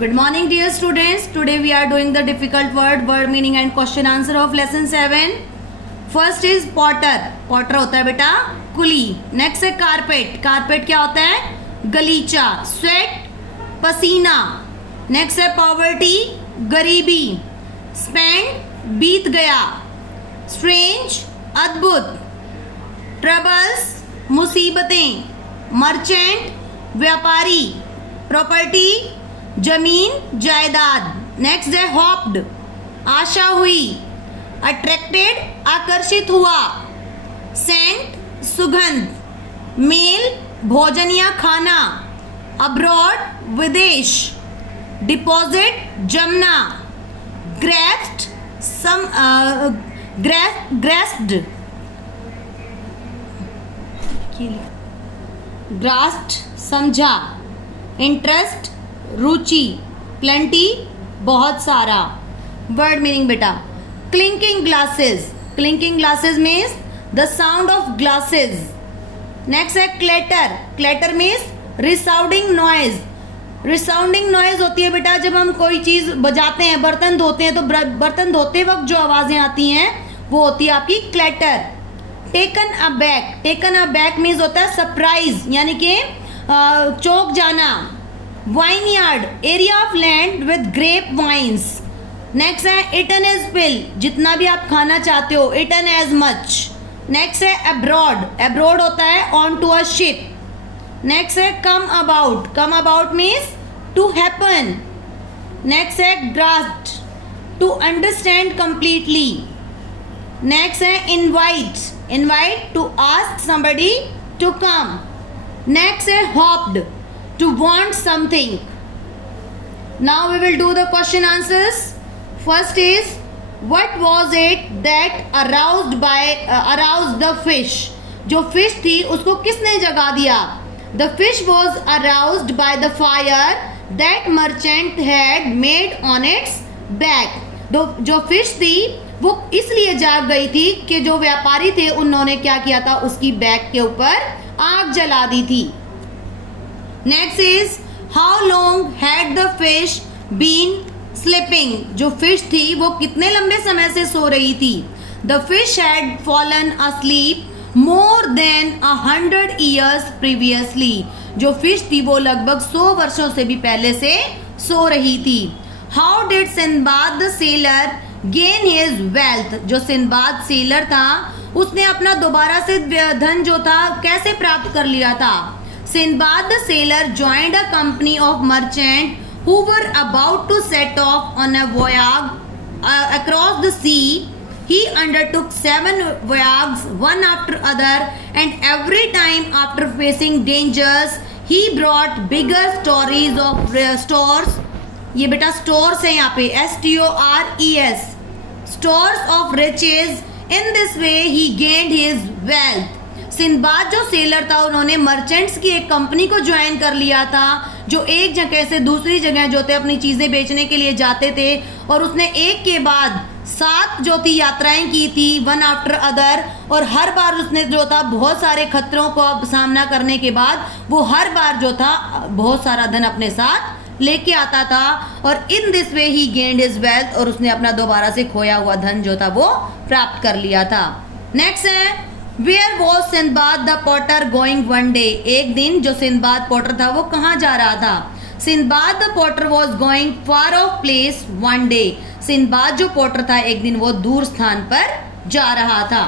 Good morning, dear students. Today we are doing the difficult word meaning and question answer of lesson 7. First is potter. Potter होता है बेटा कुली. Next है carpet. Carpet क्या होता है? गलीचा. Sweat पसीना. Next है poverty गरीबी. Spend बीत गया. Strange अद्भुत. Troubles मुसीबतें. Merchant व्यापारी. Property जमीन जायदाद. नेक्स्ट है हॉप्ड आशा हुई. अट्रैक्टेड आकर्षित हुआ. सेंट सुगंध. मेल भोजन या खाना. अब्रॉड विदेश. डिपॉजिट जमना. ग्रेस्ड ग्रेस्ड ग्रास्ड समझा. इंटरेस्ट रुचि. प्लेंटी बहुत सारा. वर्ड मीनिंग बेटा clinking glasses. Clinking glasses means the sound of glasses. Next है clatter. Clatter means resounding noise. Resounding noise होती है बेटा जब हम कोई चीज़ बजाते हैं, बर्तन धोते हैं, तो बर्तन धोते वक्त जो आवाज़ें आती हैं वो होती है आपकी clatter. Taken aback. Taken aback means होता है सरप्राइज यानी कि चौंक जाना. Vineyard area of land with grape vines. Next है इटन एज फिल. जितना भी आप खाना चाहते हो इटन एज मच. नेक्स्ट है अब्रॉड. अब्रॉड होता है on to a ship. Next है come about. Come about means to happen. Next है grasped to understand completely. Next है invite. Invite to ask somebody to come. Next he hopped to want something. Now we will do the question answers. First is what was it that aroused the fish. जो fish थी उसको किसने जगा दिया? The fish was aroused by the fire that merchant had made on its back. जो fish थी वो इसलिए जाग गई थी कि जो व्यापारी थे उन्होंने क्या किया था, उसकी बैक के ऊपर आग जला दी थी. Next is how long had the fish been sleeping. जो फिश थी वो कितने लंबे समय से सो रही थी. The fish had fallen asleep more than 100 years previously. जो फिश थी वो लगभग 100 वर्षों से भी पहले से सो रही थी. How did Sinbad the seller gain his wealth. जो सिंदबाद सेलर था उसने अपना दोबारा से धन जो था कैसे प्राप्त कर लिया था. Sinbad the sailor joined a company of merchants who were about to set off on a voyage across the sea. He undertook 7 voyages, one after other, and every time after facing dangers, he brought bigger stories of stores. ये बेटा stores है यहाँ पे STORES. Stores of riches. In this way, he gained his wealth. Sinbad जो seller था उन्होंने merchants की एक कंपनी को ज्वाइन कर लिया था जो एक जगह से दूसरी जगह जो थे अपनी चीज़ें बेचने के लिए जाते थे. और उसने एक के बाद 7 जो थी यात्राएं की थी वन आफ्टर अदर. और हर बार उसने जो था बहुत सारे खतरों को सामना करने के बाद वो हर बार जो था बहुत सारा धन अपने साथ लेके आता था. और in this way he gained his wealth. और उसने अपना दोबारा से खोया हुआ धन जो था वो प्राप्त कर लिया था. नेक्स्ट है Where was Sinbad the potter going one day. एक दिन जो सिंदबाद पोटर था वो कहाँ जा रहा था. Sinbad the potter was going far off place one day. Sinbad जो पोटर था एक दिन वो दूर स्थान पर जा रहा था.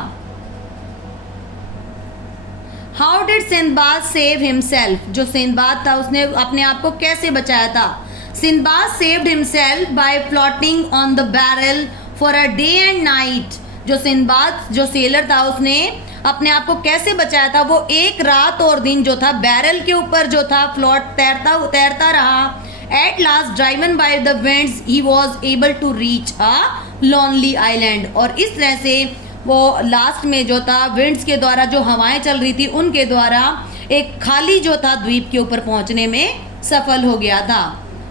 How did Sinbad save himself. जो सिंदबाद था उसने अपने आप को कैसे बचाया था. Sinbad saved himself by floating on the barrel for a day and night. जो सिंदबाद जो सेलर था उसने अपने आप को कैसे बचाया था. वो एक रात और दिन जो था बैरल के ऊपर जो था फ्लोट तैरता रहा. At last driven by the winds he was able to reach a lonely island. और इस तरह से वो लास्ट में जो था विंड्स के द्वारा जो हवाएं चल रही थी उनके द्वारा एक खाली जो था द्वीप के ऊपर पहुंचने में सफल हो गया था.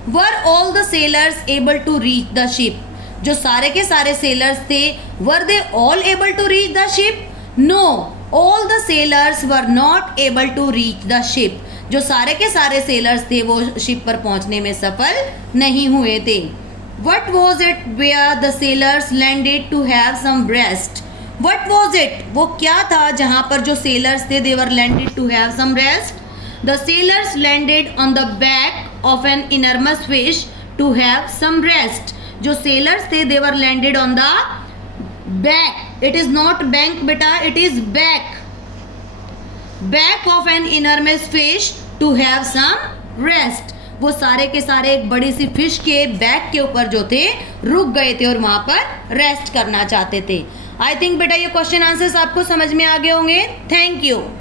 Were all the sailors able to reach the ship. जो सारे के सारे सेलर्स थे were they all able to reach the ship. No, all the sailors were not able to reach the ship. जो सारे के सारे सेलर्स थे वो शिप पर पहुंचने में सफल नहीं हुए थे. What was it where the sailors landed to have some rest? What was it? वो क्या था जहाँ पर जो sailors थे they were landed to have some rest? The sailors landed on the back of an enormous fish to have some rest. जो sailors थे they were landed on the back. It is not bank बेटा, it is back. Back of an enormous fish to have some rest. वो सारे के सारे एक बड़ी सी fish के बैक के ऊपर जो थे रुक गए थे और वहां पर रेस्ट करना चाहते थे. आई थिंक बेटा ये क्वेश्चन आंसर्स आपको समझ में आ गए होंगे. Thank you.